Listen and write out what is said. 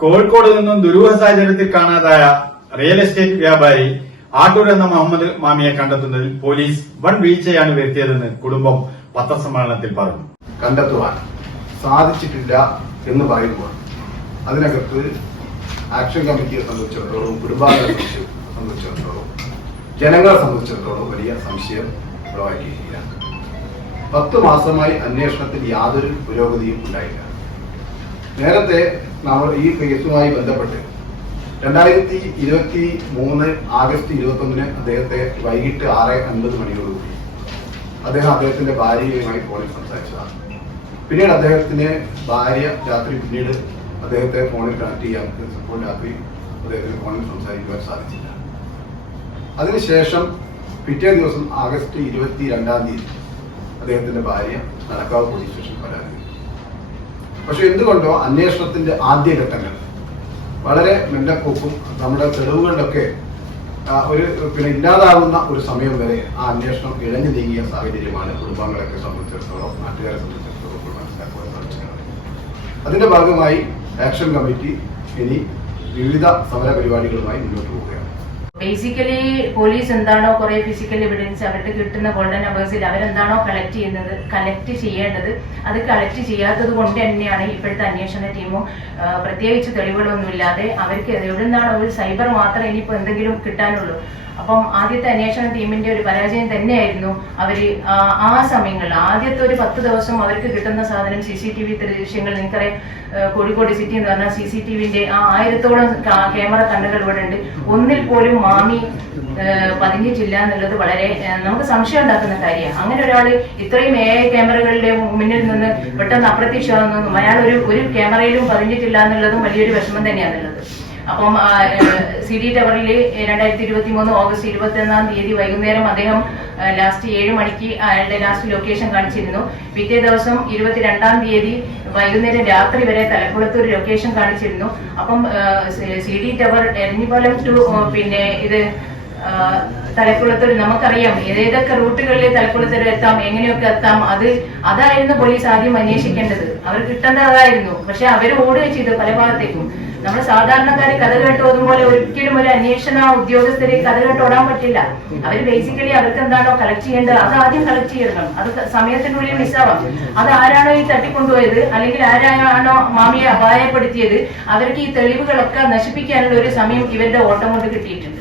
കോഴിക്കോട് നിന്നും ദുരൂഹ സാഹചര്യത്തിൽ കാണാതായ റിയൽ എസ്റ്റേറ്റ് വ്യാപാരി ആട്ടൂർ എന്ന മുഹമ്മദ് മാമിയെ കണ്ടെത്തുന്നതിൽ പോലീസ് വൻ വീഴ്ചയാണ് വരുത്തിയതെന്ന് കുടുംബം പത്രസമ്മേളനത്തിൽ പറഞ്ഞു. കണ്ടെത്തുവാൻ സാധിച്ചിട്ടില്ല എന്ന് പറയുമ്പോൾ അതിനകത്ത് ആക്ഷൻ കമ്മിറ്റിയെ സംബന്ധിച്ചിടത്തോളം കുടുംബാംഗങ്ങളെ സംബന്ധിച്ച് സംബന്ധിച്ചിടത്തോളം ജനങ്ങളെ സംബന്ധിച്ചിടത്തോളം വലിയ സംശയം ഉളവാക്കിയിരിക്കുകയാണ്. പത്ത് മാസമായി അന്വേഷണത്തിൽ യാതൊരു പുരോഗതിയും ഉണ്ടായില്ല. നേരത്തെ നമ്മൾ ഈ കേസുമായി ബന്ധപ്പെട്ട് രണ്ടായിരത്തി ഇരുപത്തി മൂന്ന് ആഗസ്റ്റ് ഇരുപത്തി ഒന്നിന് അദ്ദേഹത്തെ വൈകിട്ട് ആറ് അൻപത് മണിയോടുകൂടി അദ്ദേഹം അദ്ദേഹത്തിന്റെ ഭാര്യയുമായി ഫോണിൽ സംസാരിച്ചതാണ് പിന്നീട് അദ്ദേഹത്തിന് ഭാര്യ രാത്രി പിന്നീട് അദ്ദേഹത്തെ ഫോണിൽ കണക്ട് ചെയ്യാൻ ഇപ്പോൾ രാത്രി അദ്ദേഹത്തിന് ഫോണിൽ സംസാരിക്കുവാൻ സാധിച്ചില്ല അതിനുശേഷം പിറ്റേ ദിവസം ആഗസ്റ്റ് ഇരുപത്തി രണ്ടാം തീയതി അദ്ദേഹത്തിന്റെ ഭാര്യ നടക്കാവ് പോലീസ് സ്റ്റേഷൻ പരാതി. പക്ഷെ എന്തുകൊണ്ടോ അന്വേഷണത്തിന്റെ ആദ്യഘട്ടങ്ങൾ വളരെ മെല്ലപ്പോക്കും നമ്മുടെ തെളിവുകളുടെ ഒക്കെ ഒരു പിന്നെ ഇല്ലാതാകുന്ന ഒരു സമയം വരെ ആ അന്വേഷണം ഇഴഞ്ഞു നീങ്ങിയ സാഹചര്യമാണ് കുടുംബാംഗങ്ങളൊക്കെ സംബന്ധിച്ചിടത്തോളം നാട്ടുകാരെ സംബന്ധിച്ചിടത്തോളം മനസ്സിലാക്കുവാൻ സാധിച്ചിട്ടുള്ളത് അതിന്റെ ഭാഗമായി ആക്ഷൻ കമ്മിറ്റി ഇനി വിവിധ സമര പരിപാടികളുമായി മുന്നോട്ട് പോവുകയാണ്. ബേസിക്കലി പോലീസ് എന്താണോ കുറെ ഫിസിക്കൽ എവിഡൻസ് അവർക്ക് കിട്ടുന്ന ഗോൾഡൻ അവേഴ്സിൽ അവരെന്താണോ കളക്ട് ചെയ്യുന്നത് കളക്ട് ചെയ്യേണ്ടത് അത് കളക്ട് ചെയ്യാത്തത് കൊണ്ട് തന്നെയാണ് ഇപ്പോഴത്തെ അന്വേഷണ ടീമും പ്രത്യേകിച്ച് തെളിവുകളൊന്നുമില്ലാതെ അവർക്ക് എവിടെ നിന്നാണോ ഒരു സൈബർ മാത്രമേ ഇനിയിപ്പോൾ എന്തെങ്കിലും കിട്ടാനുള്ളൂ. അപ്പം ആദ്യത്തെ അന്വേഷണ ടീമിന്റെ ഒരു പരാജയം തന്നെയായിരുന്നു അവർ ആ സമയങ്ങളിൽ. ആദ്യത്തെ ഒരു പത്ത് ദിവസം അവർക്ക് കിട്ടുന്ന സാധനം സി സി ടി വി ദൃശ്യങ്ങൾ നിങ്ങൾക്കറിയാം കോഴിക്കോട് സിറ്റി എന്ന് പറഞ്ഞാൽ സി സി ടി വിന്റെ ആ ആയിരത്തോളം ക്യാമറ കണ്ണുകൾ ഇവിടെ ഉണ്ട് ഒന്നിൽ പോലും മാമി പതിഞ്ഞ് പതിഞ്ഞിട്ടില്ല എന്നുള്ളത് വളരെ നമുക്ക് സംശയം ഉണ്ടാക്കുന്ന കാര്യമാണ്. അങ്ങനെ ഒരാൾ ഇത്രയും എ ക്യാമറകളുടെ മുന്നിൽ നിന്ന് പെട്ടെന്ന് അപ്രത്യക്ഷമാകുന്നതും അയാൾ ഒരു ഒരു ക്യാമറയിലും പതിഞ്ഞിട്ടില്ല എന്നുള്ളതും വലിയൊരു വിഷമം തന്നെയാണുള്ളത്. അപ്പം സി ഡി ടവറിൽ രണ്ടായിരത്തി ഇരുപത്തി മൂന്ന് ഓഗസ്റ്റ് ഇരുപത്തി ഒന്നാം തീയതി വൈകുന്നേരം അദ്ദേഹം ലാസ്റ്റ് ഏഴ് മണിക്ക് അയാളുടെ ലാസ്റ്റ് ലൊക്കേഷൻ കാണിച്ചിരുന്നു. പിറ്റേ ദിവസം ഇരുപത്തിരണ്ടാം തീയതി വൈകുന്നേരം രാത്രി വരെ തലക്കുളത്ത് ഒരു ലൊക്കേഷൻ കാണിച്ചിരുന്നു. അപ്പം C D tower Eranhipalam to പിന്നെ ഇത് ആ, തലക്കുളത്തൂർ നമുക്കറിയാം ഏതൊക്കെ റൂട്ടുകളിൽ തലക്കുളത്തൂർ എത്താം എങ്ങനെയൊക്കെ എത്താം അത് അതായിരുന്നു പോലീസ് ആദ്യം അന്വേഷിക്കേണ്ടത്. അവർ കിട്ടേണ്ടത് അതായിരുന്നു പക്ഷെ അവർ ഓടുക ചെയ്തു പല ഭാഗത്തേക്കും. നമ്മൾ സാധാരണക്കാര് കഥ കേട്ട് പോലെ ഒരിക്കലും ഒരു അന്വേഷണ ഉദ്യോഗസ്ഥരെ കഥ കേട്ട് ഓടാൻ പറ്റില്ല. അവർ ബേസിക്കലി അവർക്ക് എന്താണോ കളക്ട് ചെയ്യേണ്ടത് അത് ആദ്യം കളക്ട് ചെയ്യണം. അത് സമയത്തിനുള്ളിൽ മിസ്സാവാം അത് ആരാണോ ഈ തട്ടിക്കൊണ്ടുപോയത് അല്ലെങ്കിൽ ആരാണോ മാമിയെ അപായപ്പെടുത്തിയത് അവർക്ക് ഈ തെളിവുകളൊക്കെ നശിപ്പിക്കാനുള്ള ഒരു സമയം ഇവരുടെ ഓട്ടം കൊണ്ട് കിട്ടിയിട്ടുണ്ട്.